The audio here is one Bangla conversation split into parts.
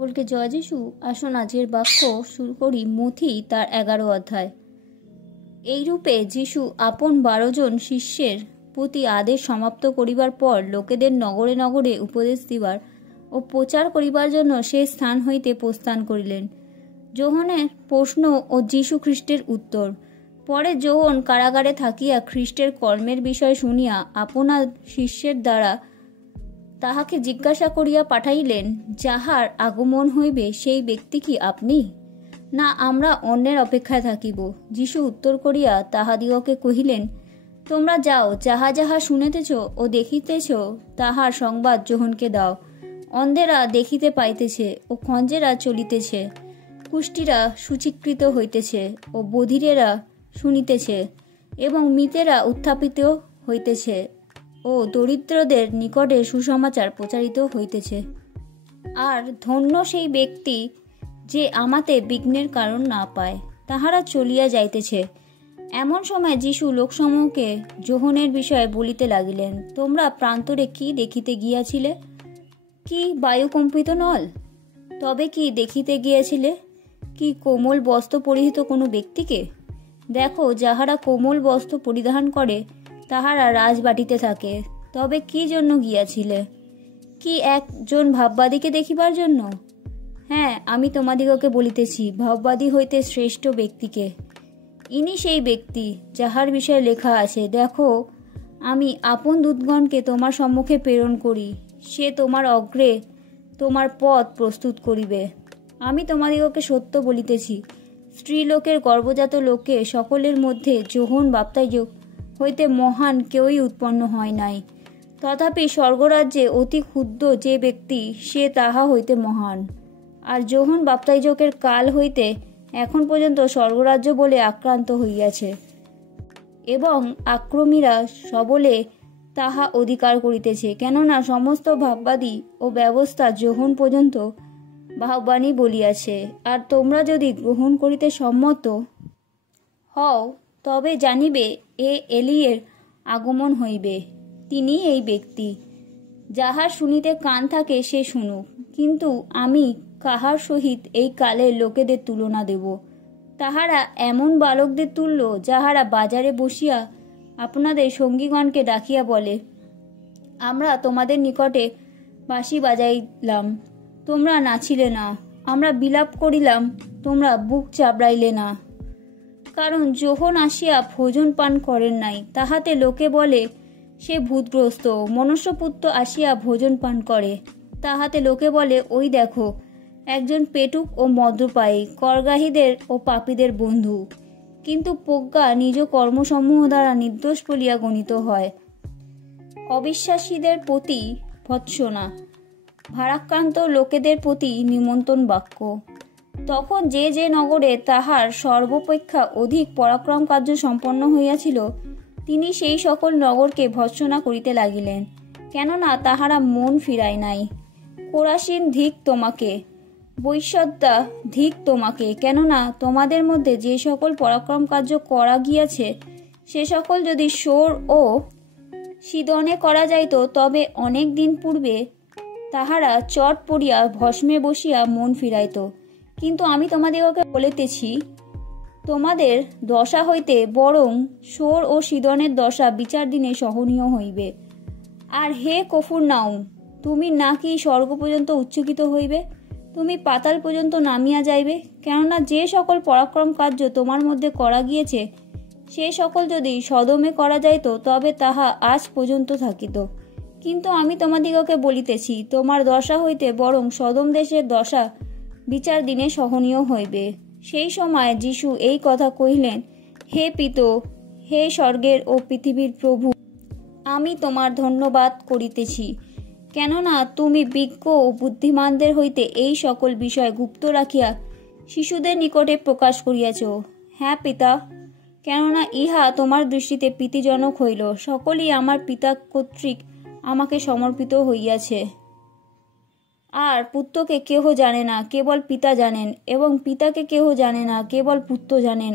সকলকে জয় যিশু। আসুন আজকের বাক্য শুরু করি মথি তার 11 অধ্যায়। এইরূপে যিশু আপন 12 জন শিষ্যের প্রতি আদেশ সমাপ্ত করিবার পর লোকেদের নগরে নগরে উপদেশ দিবার ও প্রচার করিবার জন্য সে স্থান হইতে প্রস্থান করিলেন। যোহনের প্রশ্ন ও যীশু খ্রিস্টের উত্তর। পরে যোহন কারাগারে থাকিয়া খ্রিস্টের কর্মের বিষয় শুনিয়া আপনার শিষ্যের দ্বারা তাহাকে জিজ্ঞাসা করিয়া পাঠাইলেন, যাহার আগমন হইবে সেই ব্যক্তি কি আপনি, না আমরা অন্যের অপেক্ষায় থাকিব? যীশু উত্তর করিয়া তাহাদিগকে কহিলেন, তোমরা যাও, যাহা যাহা শুনিতেছ ও দেখিতেছ তাহার সংবাদ যোহনকে দাও। অন্ধেরা দেখিতে পাইতেছে ও খঞ্জেরা চলিতেছে, কুষ্ঠীরা সূচীকৃত হইতেছে ও বধিরেরা শুনিতেছে, এবং মৃতেরা উত্থাপিত হইতেছে ও দরিদ্রদের নিকটে সুসমাচার প্রচারিত হইতেছে। আর ধন্য সেই ব্যক্তি যে আমাতে বিঘ্নের কারণ না পায়। তাহারা চলিয়া যাইতেছে। এমন সময় যীশু লোকসমূহকে যোহনের বিষয়ে বলিতে লাগিলেন, তোমরা প্রান্তরে কি দেখিতে গিয়াছিলে? কি বায়ুকম্পিত নল? তবে কি দেখিতে গিয়াছিলে? কি কোমল বস্ত্র পরিহিত কোনো ব্যক্তিকে? দেখো, যাহারা কোমল বস্ত্র পরিধান করে তাহারা রাজবাটিতে থাকে। তবে কি জন্য গিয়াছিলে? কি একজন ভাববাদীকে দেখিবার জন্য? হ্যাঁ, আমি তোমাদিগকে বলিতেছি, ভাববাদী হইতে শ্রেষ্ঠ ব্যক্তিকে। ইনি সেই ব্যক্তি যাহার বিষয়ে লেখা আছে, দেখো আমি আপন দূতগণকে তোমার সম্মুখে প্রেরণ করি, সে তোমার অগ্রে তোমার পথ প্রস্তুত করিবে। আমি তোমাদিগকে সত্য বলিতেছি, স্ত্রীলোকের গর্ভজাত লোককে সকলের মধ্যে যোহন বাপ্তাইজক হইতে মহান কেউই উৎপন্ন হয় নাই। তথাপি স্বর্গরাজ্যে অতি ক্ষুদ্র যে ব্যক্তি, সে তাহা হইতে মহান। আর যোহন বাপ্তাইজকের কাল হইতে এখন পর্যন্ত স্বর্গরাজ্য বলে আক্রান্ত হইয়াছে, এবং আক্রমীরা সবলে তাহা অধিকার করিতেছে। কেননা সমস্ত ভাববাদী ও ব্যবস্থা যোহন পর্যন্ত ভাববাণী বলিয়াছে। আর তোমরা যদি গ্রহণ করিতে সম্মত হও, তবে জানিবে এ এলিয়ের আগমন হইবে। তিনি এই ব্যক্তি। যাহার শুনিতে কান থাকে সে শুনুক। কিন্তু আমি কাহার সহিত এই কালের লোকেদের তুলনা দেব? তাহারা এমন বালকদের তুল্য, যাহারা বাজারে বসিয়া আপনাদের সঙ্গীগণকে ডাকিয়া বলে, আমরা তোমাদের নিকটে বাঁশি বাজাইলাম, তোমরা নাচিলে না, আমরা বিলাপ করিলাম, তোমরা বুক চাপড়াইলে না। কারণ যোহন আসিয়া ভোজন পান করেন নাই, তাহাতে লোকে বলে সে ভূতগ্রস্ত। মনুষ্যপুত্র আসিয়া ভোজন পান করে, তাহাতে লোকে বলে ওই দেখো একজন পেটুক ও মদ্যপায়ী, করগাহীদের ও পাপীদের বন্ধু। কিন্তু প্রজ্ঞা নিজ কর্মসমূহ দ্বারা নির্দোষ বলিয়া গণিত হয়। অবিশ্বাসীদের প্রতি ভৎসনা, ভারাক্রান্ত লোকেদের প্রতি নিমন্ত্রণ বাক্য। তখন যে যে নগরে তাহার সর্বাপেক্ষা অধিক পরাক্রম কার্য সম্পন্ন হইয়াছিল, তিনি সেই সকল নগরকে ভৎসনা করিতে লাগিলেন, কেননা তাহারা মন ফিরায় নাই। কোরাসিন, ধিক তোমাকে! বৈশ্যদ্যা, ধিক তোমাকে! কেননা তোমাদের মধ্যে যে সকল পরাক্রম কার্য করা গিয়াছে, সে সকল যদি সোর ও সিদনে করা যাইত, তবে অনেক দিন পূর্বে তাহারা চট পড়িয়া ভস্মে বসিয়া মন ফিরাইত। কিন্তু আমি তোমাদিগকে বলিতেছি, তোমাদের দশা হইতে বরং সোর ও সিদনের দশা বিচার দিনে সহনীয় হইবে। আর হে কফুরনাউম, তুমি নাকি স্বর্গ পর্যন্ত উচ্চকিত হইবে? তুমি পাতাল পর্যন্ত নামিয়া যাইবে। কেননা যে সকল পরাক্রম কার্য তোমার মধ্যে করা গিয়েছে, সে সকল যদি সদমে করা যাইত, তবে তাহা আজ পর্যন্ত থাকিত। কিন্তু আমি তোমাদিগকে বলিতেছি, তোমার দশা হইতে বরং সদম দেশের দশা বিচার দিনে সহনীয় হইবে। সেই সময় যীশু এই কথা কহিলেন, হে পিতা, হে স্বর্গের ও পৃথিবীর প্রভু, আমি তোমার ধন্যবাদ করিতেছি, কেননা তুমি বিজ্ঞ ও বুদ্ধিমানদের হইতে এই সকল বিষয় গুপ্ত রাখিয়া শিশুদের নিকটে প্রকাশ করিয়াছ। হ্যাঁ পিতা, কেননা ইহা তোমার দৃষ্টিতে প্রীতিজনক হইল। সকলই আমার পিতা কর্তৃক আমাকে সমর্পিত হইয়াছে। আর পুত্রকে কেহ জানে না, কেবল পিতা জানেন, এবং পিতাকে কেহ জানে না, কেবল পুত্র জানেন,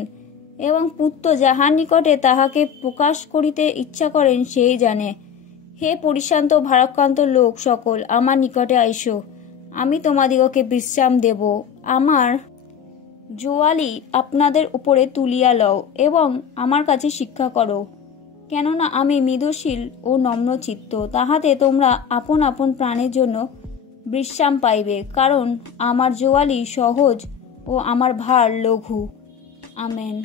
এবং পুত্র যাহার নিকটে তাহাকে প্রকাশ করিতে ইচ্ছা করেন সেই জানে। হে পরিশ্রান্ত ভারাক্রান্ত লোক সকল, আমার নিকটে আইসো, আমি তোমাদিগকে বিশ্রাম দেব। আমার জোয়ালি আপনাদের উপরে তুলিয়া লও এবং আমার কাছে শিক্ষা করো, কেননা আমি মৃদুশীল ও নম্রচিত্ত, তাহাতে তোমরা আপন আপন প্রাণের জন্য বিশ্রাম পাইবে, কারণ আমার জোয়ালি সহজ ও আমার ভার লঘু। আমেন।